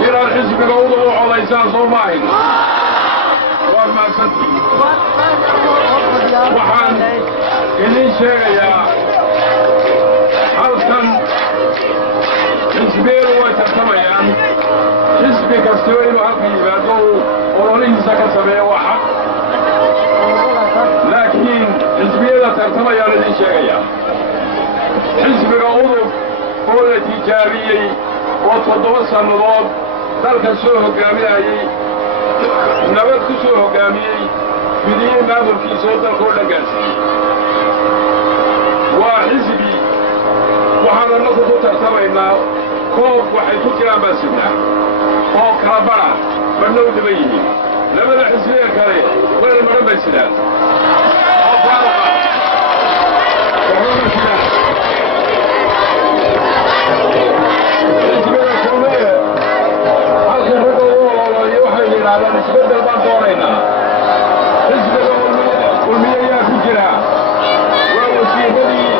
إلى الحزب الأوضوع عليسان صومائي وما سنتي وحان إني شيئا حلقا حزبين وتسميان حزبك السوين وحلقا يبادو وروليه سكسمي وحق لكن حزبين تسميان إني شيئا حزب الأوضوع هو التجاري وتضوى الصندوق ذلك سوء قامي نبات كسوء قامي بدين باب في صوت الكل جالسي وحزبي وهذا النقطة ترتمينا كوب وحيث كلام بسنا كوب كربرة منو دبيه لما الحزبية كريه ولا المربع سنان هذا نسبة البنطورينا نسبة والمياه في جرا ووسيلة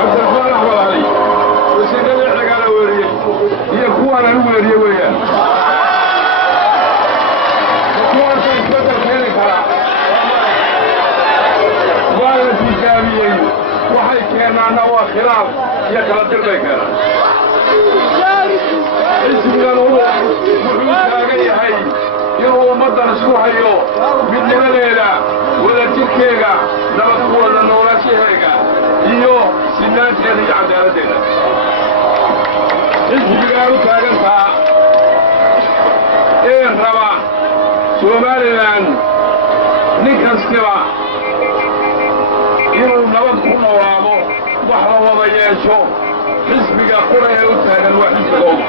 عبد الرحمن أحمد علي وسيلة العقال وريه هي كوانا الوريه وياه كوانا نسبة الخير كلا وانا في جامعي وحي كان أنا وخلاف يكلا دربي كان اسمنا هو محمد هاي inuu ummaddan isku hayo midnimadeeda wadajirkeega nabadkuwada noolaanshaheega iyo sinaanteeda iyo cadaaladdeeda xisbigaa u taagantaa ee raba Somaliland nin kastiba inuu nabad ku noolaado wax la wada yeesho xisbiga qura ee u taagan waa xisbigooda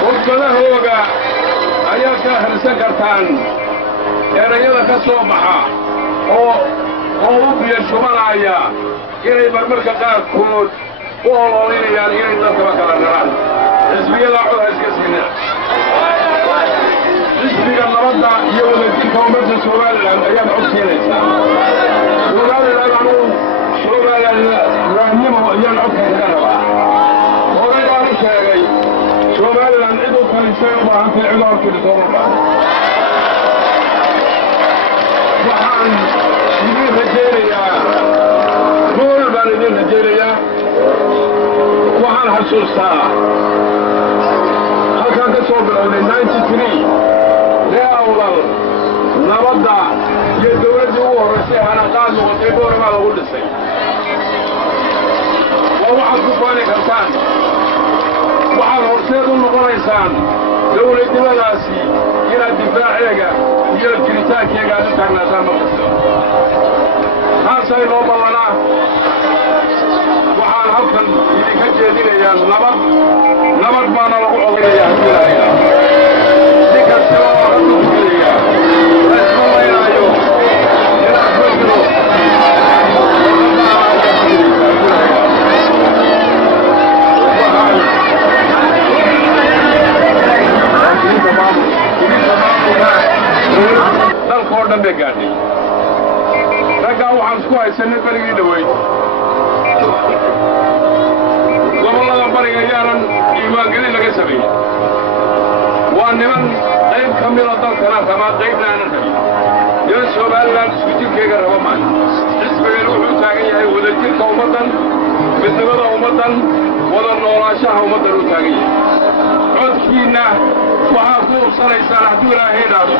khudbadahooga ayaa ka harsan kartaan erayada ka soo baxa oo u biyashubanaya inay marmarka qaarkood u ololinayaan inay dadkaba kala naraan xisbiyada cod ha iska siina xisbiga nabadda iyo wadajirka ummadda Somaliland ayaad cod siinaysaa Somaliland anuu Somaliland rahnimo ayaan codka kaga rabaa horay baan u sheegay Somaliland ciduu kalisay u baahantay cid oo keliso u baahan waxaan idin rajaynayaa guul baan idin rajaynayaa waxaan xasuustaa halkaan ka soo bilownay 93 ree awdal nabadda iyo dawladdii ugu horraysay hanaqaad noqotay boorabaa lagu dhisay waa waxaad ku faani kartaan waxaad horseed u noqonaysaan dawladnimadaasi inaad difaaceega iyo jiritaankeega aad u taagnaataan markasta taasay noo ballanaa waxaan halkan idinka jeedinayaa nabad baana lagu codaynayaa haddii si kastaba oo haddu gelaya la isma maynaayo inaad ma jiro dalka dhan bay gaadhay raggaa waxaan isku haysanay berigii dhoweyd gobollada bariga yaanan diiwaangelin laga sameeyey waa niman qayb ka mida dalkana rabaa qaybna aanan rabin niman somalilan isku jirkayga raba maayo xisbigana wuxuu taagan yahay wadajirka ummaddan midnimada ummaddan wada noolaanshaha ummaddan uu taagan yahay codkiinna waxaa ku ubsanaysaan hadduu ilaahay idhaahdo